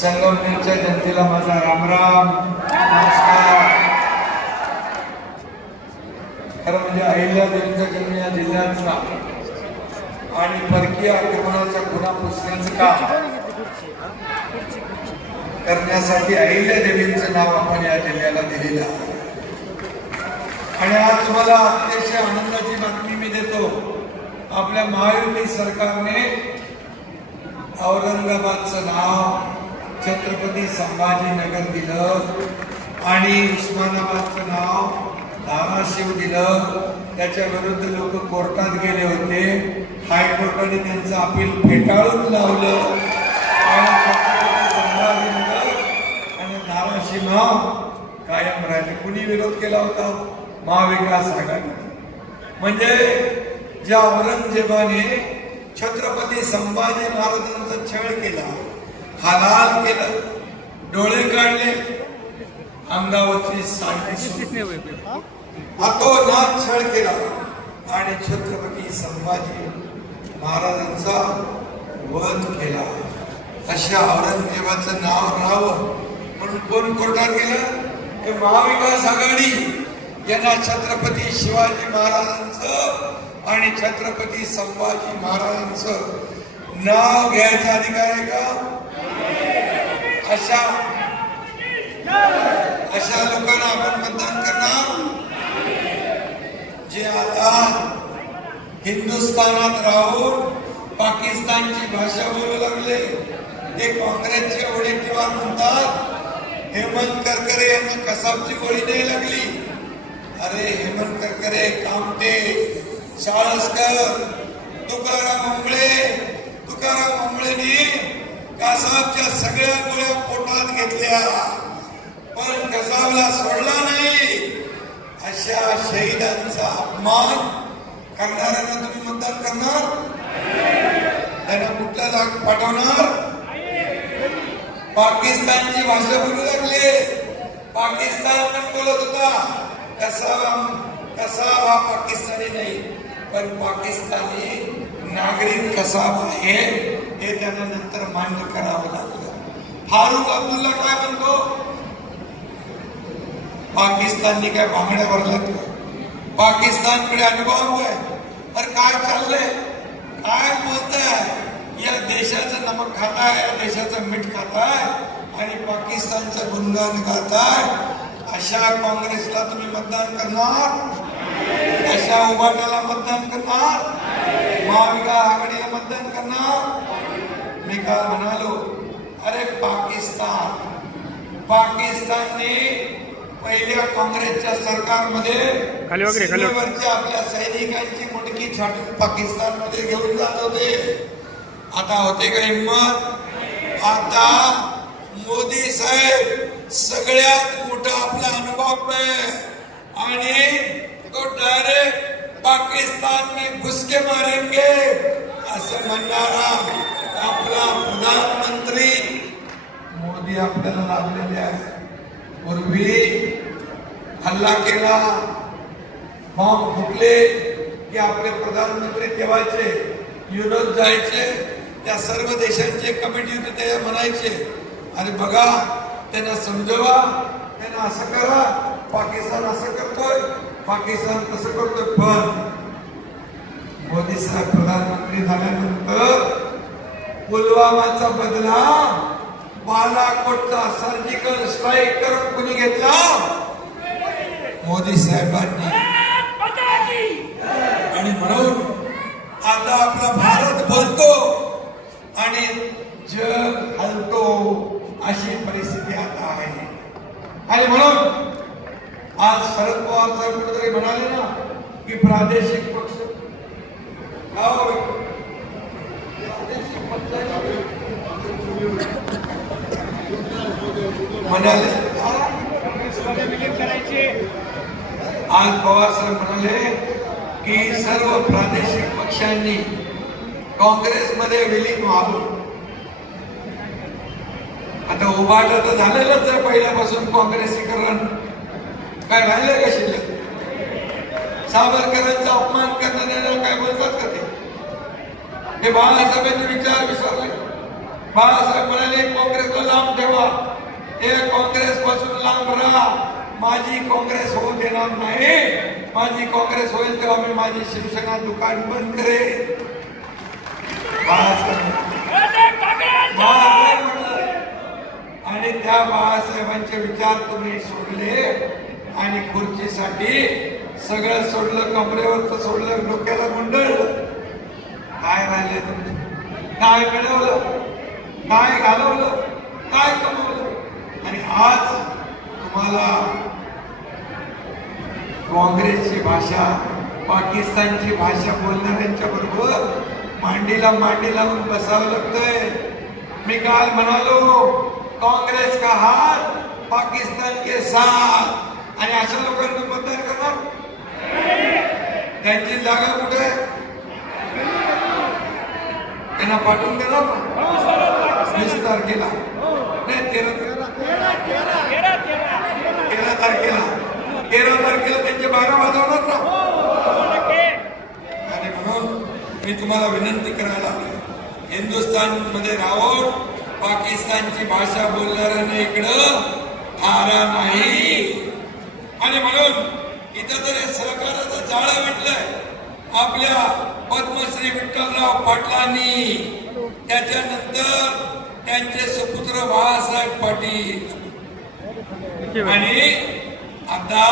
संगमनेरच्या जनतेला माझा रामराम नमस्कार. खरं म्हणजे अहिल्या देवीचा जन्म या जिल्ह्यातला. आणि परकीय आक्रमणाच्या गुन्हा पुसण्याचं काम करण्यासाठी अहिल्या देवींचं नाव आपण या जिल्ह्याला दिलेलं आहे. आणि आज तुम्हाला अतिशय आनंदाची बातमी मी देतो. आपल्या महायुती सरकारने औरंगाबादचं नाव छत्रपती संभाजीनगर दिलं आणि उस्मानाबादचं नाव धाराशिव दिलं. त्याच्या विरुद्ध लोक कोर्टात गेले होते. हायकोर्टाने त्यांचं अपील फेटाळून लावलं. आणि संभाजीनगर आणि धाराशिव नाव कायम राहिले. कुणी विरोध केला होता? महाविकास आघाडी. म्हणजे ज्या औरंगजेबाने छत्रपती संभाजी महाराजांचा छळ केला हलाल केलं. डोळे काढले. अंगावरची साडी सोडली. हातोनात छळ केला. आणि छत्रपती संभाजी महाराजांचा वध केला. अशा औरंगजेबाचं नाव राहावं म्हणून कोण कोर्टात गेलं? हे महाविकास आघाडी. यांना छत्रपती शिवाजी महाराजांचं आणि छत्रपती संभाजी महाराजांचं नाव घ्यायचा अधिकार आहे का? अशा अशा लोकांना आपण मतदान करणार जे आता हिंदुस्थानात राहून पाकिस्तानची भाषा बोलू लागले ते काँग्रेसचे उडीटीवार म्हणतात हेमंत करकरे यांना कसाबची गोळी नाही लागली. अरे हेमंत करकरे कामटे शाळसकर तुकाराम उंबळे तुकाराम उंबळेने कसाबच्या सगळ्या गोळ्या पोटात घेतल्या. पण कसाबला सोडला नाही. अशा शहीदांचा अपमान करणाऱ्यांना तुम्ही मतदान करणार? त्यांना कुठल्या जाग पाठवणार? पाकिस्तानची भाषा बोलू लागले. पाकिस्तान पण बोलत होता. कसा कसा हा पाकिस्तानी नाही पण पाकिस्तानी नागरिक कसा आहे. हे त्यांना नंतर मान्य करावं लागलं. फारुख अब्दुल्ला काय म्हणतो? पाकिस्ताननी काय बांगड्यावर लागलं पाकिस्तानकडे अनुभव आहे अरे काय चाललंय? काय बोलताय? या देशाचं नमक खाताय या देशाचं मीठ खाताय आणि पाकिस्तानचं गुणगान गाताय. अशा काँग्रेसला तुम्ही मतदान करणार? अशा उभाट्याला मतदान करणार? महाविकास आघाडीला मतदान करणार? मी काल म्हणालो अरे पाकिस्तान पाकिस्तानने पहिल्या काँग्रेसच्या सरकारमध्ये. सीमेवरच्या आपल्या सैनिकांची मुटकी छाटून पाकिस्तानमध्ये घेऊन जात होते. आता होते का हिंमत आता मोदी साहेब सगळ्यात मोठा आपला अनुभव आहे. आणि तो डायरेक्ट पाकिस्तान में घुस के मारेंगे असं म्हणणारा आपला प्रधानमंत्री मोदी आपल्याला लाभलेले आहे पूर्वी हल्ला केला बॉम्ब फुटले की आपले प्रधानमंत्री ठेवायचे युरोप जायचे त्या सर्व देशांचे कमिटी होते ते म्हणायचे आणि बघा त्यांना समजवा त्यांना असं करा पाकिस्तान असं करतोय पाकिस्तान तसं करतोय. पण मोदी साहेब प्रधानमंत्री झाल्यानंतर पुलवामाचा बदला बालाकोटचा सर्जिकल स्ट्राईक करून कुणी घेतला? मोदी साहेबांनी. आणि म्हणून आता आपला भारत बोलतो आणि जग हलतो अशी परिस्थिती आता आहे. आणि म्हणून आज शरद पवार साहेब कुठेतरी म्हणाले ना की प्रादेशिक पक्ष हो, का हो? प्रादेशिक पक्षांनी म्हणाले आज पवार साहेब म्हणाले की सर्व प्रादेशिक पक्षांनी काँग्रेसमध्ये विलीन व्हावं. आता उभाटा तर झालेलंच आहे पहिल्यापासून काँग्रेसीकरण. काय राहिलं का शिल्लक? सावरकरांचा अपमान करणाऱ्याला काय बोलतात का ते? हे बाळासाहेबांचे विचार विसरले. बाळासाहेब म्हणाले काँग्रेसला लांब ठेवा. हे काँग्रेस पासून लांब राहा. माझी काँग्रेस होऊ देणार नाही. माझी काँग्रेस होईल तेव्हा मी माझी शिवसेना दुकान बंद करे बाळासाहेब बाळासाहेब म्हणलं. आणि त्या बाळासाहेबांचे विचार तुम्ही सोडले आणि खुर्चीसाठी सगळं सोडलं कमरेवरच सोडलं डोक्याला गुंडळलं काय राहिले? तुमचे काय मिळवलं? काय घालवलं? काय कमवलं? आणि आज तुम्हाला काँग्रेसची भाषा पाकिस्तानची भाषा बोलणाऱ्यांच्या बरोबर मांडीला मांडी लावून बसावं लागतंय. मी काल म्हणालो काँग्रेस का हात पाकिस्तान के साथ. आणि अशा लोकांना मतदान करणार? त्यांची जागा कुठे? आहे? त्यांना पाठवून देणार ना वीस तारखेला नाही तेरा तेरा. तेरा तारखेला. तेरा तारखेला त्यांचे बारा वाजवणार ना. आणि म्हणून मी तुम्हाला विनंती करायला हिंदुस्थानमध्ये राहून पाकिस्तानची भाषा बोलणाऱ्यांना इकडं थारा नाही. आणि म्हणून इथं तर हे सहकाराचं जाळं विटलंय आपल्या पद्मश्री विठ्ठलराव पाटलांनी त्याच्यानंतर त्यांचे सुपुत्र बाळासाहेब पाटील. आणि आता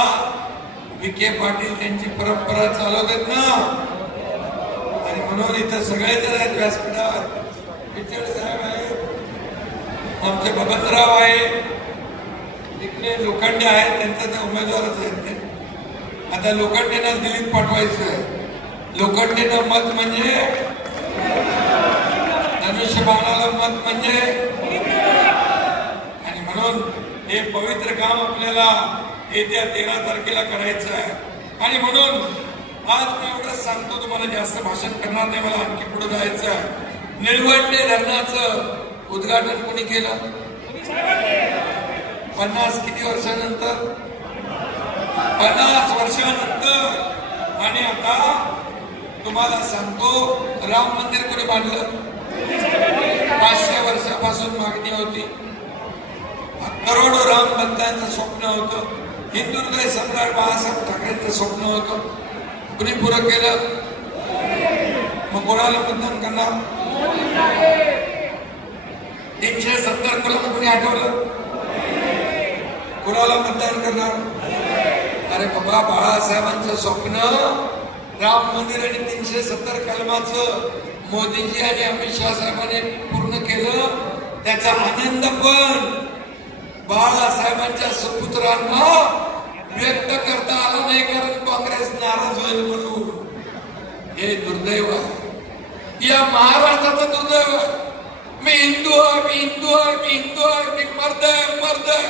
विखे पाटील त्यांची परंपरा चालवतात ना. आणि म्हणून इथं सगळे जण आहेत व्यासपीठावर. पिचड साहेब आहेत आमचे बबनराव आहे इकडे लोखंडे आहेत त्यांचा ते उमेदवारच आहेत. ते आता लोखंडेना दिल्लीत पाठवायचं आहे. लोखंडीनं मत म्हणजे? धनुष्यबाणाला मत म्हणजे? आणि म्हणून हे पवित्र काम आपल्याला येत्या तेरा तारखेला करायचं आहे. आणि म्हणून आज मी एवढंच सांगतो तुम्हाला जास्त भाषण करणार नाही मला आणखी पुढे जायचं आहे. निळवंडे धरणाचं उद्घाटन कोणी केलं? पन्नास किती वर्षानंतर? पन्नास वर्षानंतर. आणि आता तुम्हाला सांगतो राम मंदिर कोणी बांधलं? पाचशे वर्षापासून मागणी होती. करोडो राम भक्तांचं स्वप्न होतं. हिंदुत्व सम्राट बाळासाहेब ठाकरेंचं स्वप्न होतं. कुणी पुरं केलं? मग कोणाला मतदान करणार? तीनशे सत्तर कलम कुणी आठवलं? कुणाला मतदान करणार? अरे बाबा बाळासाहेबांचं स्वप्न राम मंदिर आणि तीनशे सत्तर कलमाचं मोदीजी आणि अमित शहा साहेबांनी पूर्ण केलं. त्याचा आनंद पण बाळासाहेबांच्या सुपुत्रांना व्यक्त करता आला नाही कारण काँग्रेस नाराज होईल म्हणून. हे दुर्दैव आहे. या महाराष्ट्राचं दुर्दैव आहे. मी हिंदू आहे मी हिंदू आहे मी हिंदू आहे मी मर्द आहे मर्द आहे.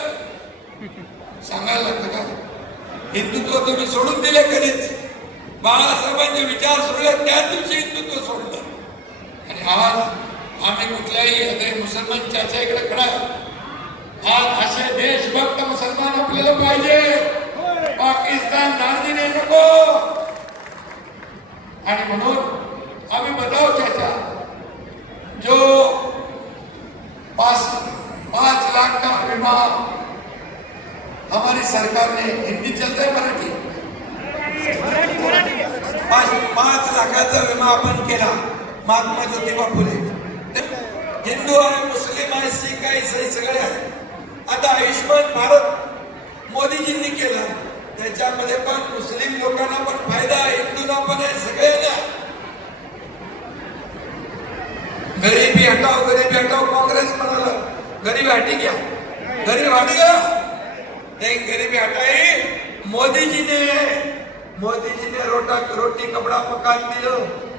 सांगायला लागतं का? हिंदुत्व तुम्ही सोडून दिले कधीच. बाळासाहेबांचे विचार सोडले त्याच दिवशी हिंदुत्व सोडलं. आणि आज आम्ही कुठल्याही आता मुसलमान चाचा इकडे खडा. आज असे देशभक्त मुसलमान आपल्याला पाहिजे. पाकिस्तान नांदीने नको. आणि म्हणून आम्ही बताओ चाचा जो पाच पाच लाख का विमा हमारी सरकार ने हिंदी चलता है मराठी पाच पाच लाखाचा विमा आपण केला महात्मा ज्योतिबा फुले. हिंदू आहे मुस्लिम आहे सिख आहे इसाई सगळे आहे. आता आयुष्यमान भारत मोदीजींनी केला. त्याच्यामध्ये पण मुस्लिम लोकांना पण फायदा आहे हिंदूंना पण आहे सगळ्यांना गरीबी हटाव गरीबी हटाव काँग्रेस म्हणाला. गरीबी हटी घ्या. गरीब हट घ्या. नहीं गरीबी हटाई मोदीजीने. मोदीजीने रोटा रोटी कपडा मकान दिलं.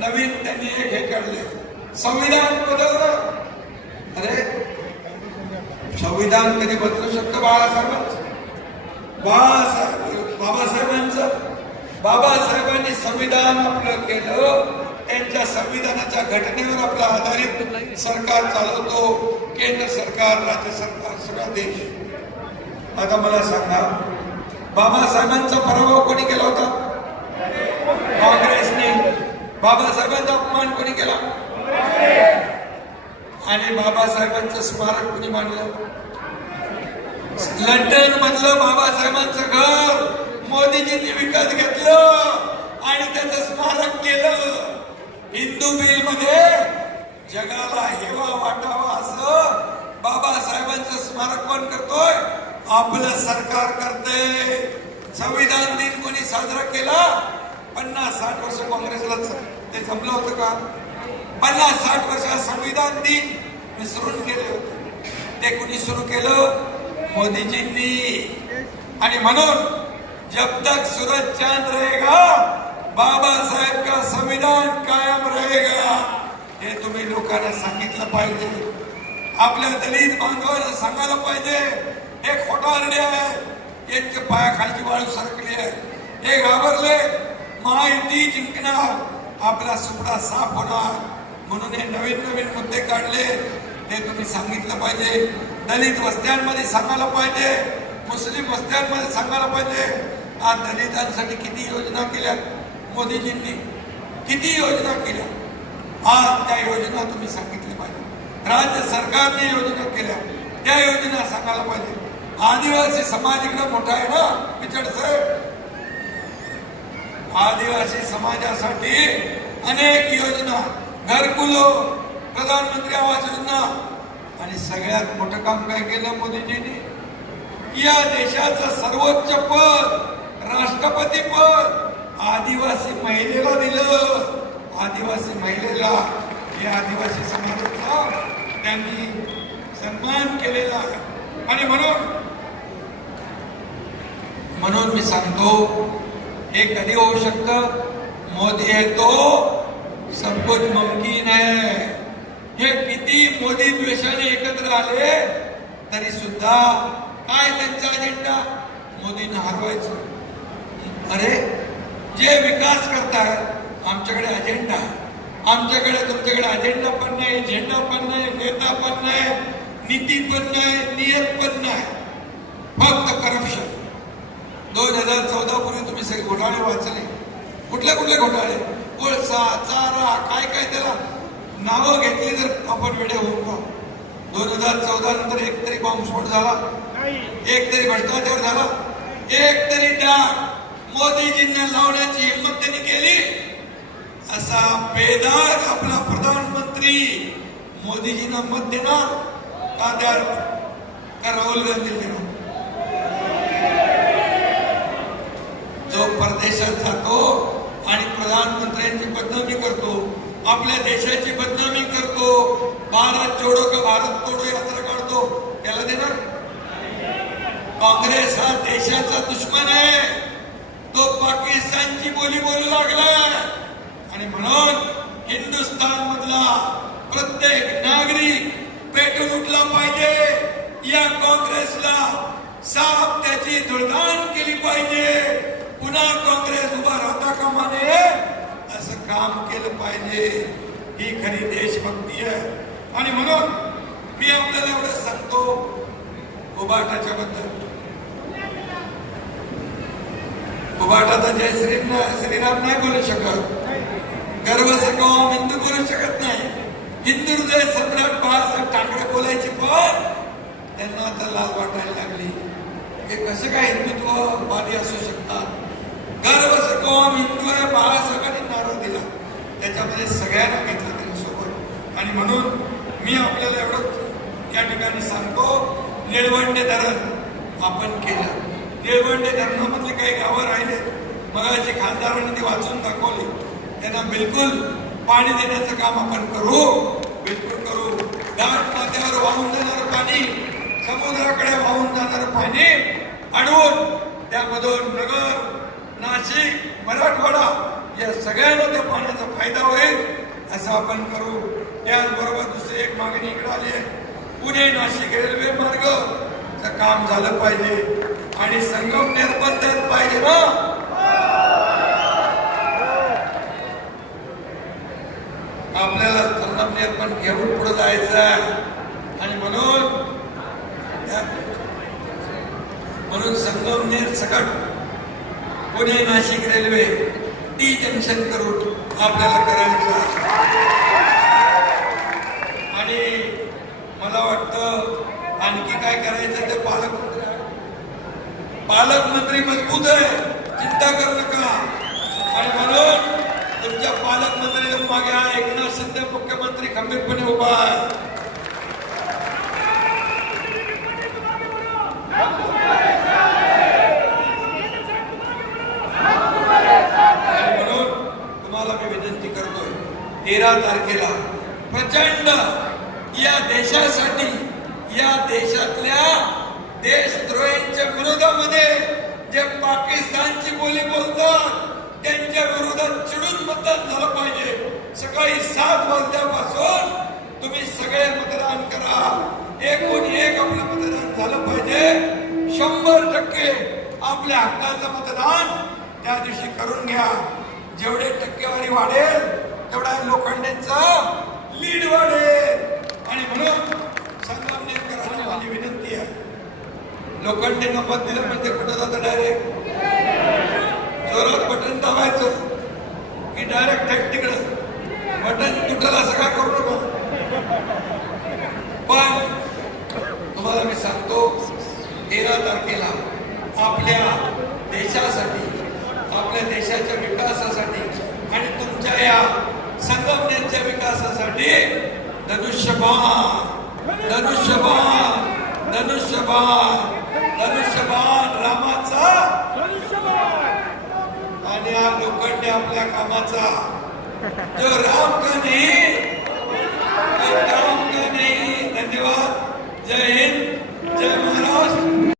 नवीन त्यांनी एक हे काढले. संविधान बदललं अरे संविधान कधी बदलू शकतं बाळासाहेबांच? बाळासाहेब बाबासाहेबांचं? बाबासाहेबांनी संविधान आपलं केलं त्यांच्या संविधानाच्या घटनेवर आपलं आधारित सरकार चालवतो केंद्र सरकार राज्य सरकार सगळा देश. आता मला सांगा बाबासाहेबांचा पराभव कोणी केला होता? काँग्रेसने बाबासाहेबांचा अपमान कोणी केला? आणि बाबासाहेबांचं स्मारक कोणी मांडलं लंडन मधलं बाबासाहेबांचं घर मोदीजींनी विकत घेतलं आणि त्याचं स्मारक केलं. हिंदू बिलमध्ये जगाला हेवा वाटावा असं बाबासाहेबांचं स्मारक कोण करतोय? आपलं सरकार करते संविधान दिन कोणी साजरा केला? पन्नास साठ वर्ष काँग्रेसला ते जमलं होतं का? पन्नास साठ वर्ष संविधान दिन. विसरून गेले होते. ते कुणी सुरू केलं? मोदीजींनी. आणि म्हणून जब तक सूरज चांद रहेगा बाबा साहेब का संविधान कायम रहेगा. हे तुम्ही लोकांना सांगितलं पाहिजे. आपल्या दलित बांधवांना सांगायला पाहिजे. हे खोटारडे आहे यांच्या पायाखालची वाळू सरकली आहे. हे घाबरले. महायुती जिंकणार. आपला सुपडा साफ होणार. म्हणून हे नवीन नवीन मुद्दे काढले. हे तुम्ही सांगितलं पाहिजे. दलित वस्त्यांमध्ये सांगायला पाहिजे. मुस्लिम वस्त्यांमध्ये सांगायला पाहिजे. आज दलितांसाठी किती योजना केल्या? मोदीजींनी किती योजना केल्या? आज त्या योजना तुम्ही सांगितल्या पाहिजे. राज्य सरकारने योजना केल्या. त्या योजना सांगायला पाहिजे. आदिवासी समाज इकडे मोठा आहे ना पिचड साहेब आदिवासी समाजासाठी अनेक योजना घरकुलो प्रधानमंत्री आवास योजना आणि सगळ्यात मोठं काम काय केलं मोदीजींनी? या देशाचं सर्वोच्च पद राष्ट्रपती पद आदिवासी महिलेला दिलं. आदिवासी महिलेला या आदिवासी समाजाचा त्यांनी सन्मान केलेला आहे. आणि म्हणून म्हणून मी सांगतो हे कधी होऊ शकतं? मोदी है तो सब कुछ मुमकिन है. हे किती मोदी द्वेषाने एकत्र आले तरी सुद्धा काय त्यांचा अजेंडा मोदींना हरवायचं. अरे जे विकास करताय आमच्याकडे अजेंडा आमच्याकडे तुमच्याकडे अजेंडा पण नाही झेंडा पण नाही नेता पण नाही नीती पण नाही नियत पण नाही. फक्त करप्शन दोन हजार चौदा पूर्वी तुम्ही सगळे घोटाळे वाचले. कुठले कुठले घोटाळे? कोळसा चारा काय काय त्याला नावं घेतली तर आपण वेडे होऊ का? दोन हजार चौदा नंतर एक तरी बॉम्बस्फोट झाला. एक तरी भ्रष्टाचार झाला. एक तरी डाग मोदीजींना लावण्याची हिंमत त्यांनी केली. असा बेदाग आपला प्रधानमंत्री मोदीजींना मत देणार का त्या का राहुल गांधी देणार? जो परदेशात जातो आणि प्रधानमंत्र्यांची बदनामी करतो आपल्या देशाची बदनामी करतो भारत जोडो का भारत तोडो यात्रा काढतो त्याला देणार? काँग्रेस हा देशाचा दुश्मन आहे. तो पाकिस्तानची बोली बोलू लागला. आणि म्हणून हिंदुस्थान मधला प्रत्येक नागरिक पेटून उठला पाहिजे. या काँग्रेसला साफ त्याची धुळदाण केली पाहिजे. पुन्हा काँग्रेस उभा राहता कामा नये. असं काम केलं पाहिजे. ही खरी देशभक्ती आहे. आणि म्हणून मी आपल्याला एवढं सांगतो उभाटाच्या बद्दल. उभाटा तर जय श्री श्रीराम नाही बोलू शकत. गर्व सकावून हिंदू बोलू शकत नाही. हिंदू हृदय सम्राट बाळासाहेब ठाकरे बोलायची पण त्यांना आता लाज वाटायला लागली. हे कसं काय हिंदुत्ववादी असू शकतात? गर्व सकावून हिंदू बाळा बाळासाहेबांनी नारा दिला. त्याच्यामध्ये सगळ्यांना घेतलं त्यांनी सोबत. आणि म्हणून मी आपल्याला एवढंच या ठिकाणी सांगतो निळवंडे धरण आपण केलं. निळवंडे धरणामधले काही गावं राहिले. मगाची खासदारांनी ते वाचून दाखवले. त्यांना बिलकुल पाणी देण्याचं काम आपण करू बिलकुल करू. दाट माथ्यावर वाहून जाणारं पाणी समुद्राकडे वाहून जाणारं पाणी अडवून त्यामधून नगर नाशिक मराठवाडा या सगळ्यांना त्या पाण्याचा फायदा होईल असं आपण करू. त्याचबरोबर दुसरी एक मागणी इकडे आली आहे. पुणे नाशिक रेल्वे मार्ग काम झालं पाहिजे आणि संगमनेर पण त्यात पाहिजे ना? आपल्याला संगमनेर पण घेऊन पुढे जायचं आहे. आणि म्हणून त्या- म्हणून संगमनेर सकट Pune Nashik railway T junction करून आपल्याला करायचं आणि मला वाटतं आणखी काय करायचं ते पालकमंत्री पालकमंत्री मजबूत आहे. चिंता करू नका. आणि म्हणून तुमच्या पालकमंत्री मागे हा एकनाथ शिंदे मुख्यमंत्री खंबीरपणे उभा आहे आणि म्हणून तुम्हाला मी विनंती करतोय तेरा तारखेला प्रचंड. या देशासाठी या देशातल्या देशद्रोहींच्या विरोधामध्ये जे पाकिस्तानची बोली बोलतात त्यांच्या विरोधात चिडून मतदान झालं पाहिजे. सकाळी सात वाजल्यापासून तुम्ही सगळे मतदान करा. एकूण एक आपलं मतदान झालं पाहिजे. शंभर टक्के आपल्या हक्काचं मतदान त्या दिवशी करून घ्या. जेवढे टक्केवारी वाढेल तेवढा लोखंडेंचा लीड वाढेल आणि म्हणून संगमनेरकरांना माझी विनंती आहे. लोखंडेंना मत दिलं म्हणजे कुठं जातं डायरेक्ट जोरात बटन दाबायचं. की डायरेक्ट थेट तिकडं. बटन तुटलं असं काय करू नका. पण तुम्हाला मी सांगतो तेरा तारखेला आपल्या देशासाठी आपल्या देशाच्या विकासासाठी आणि तुमच्या या संगमनेरच्या विकासासाठी धनुष्यबाण धनुष्यबाण धनुष्यबाण धनुष्यबाण रामाचा. आणि हा लोखंडे आपल्या कामाचा. जो राम का नाही? राम का धन्यवाद. जय हिंद. जय महाराज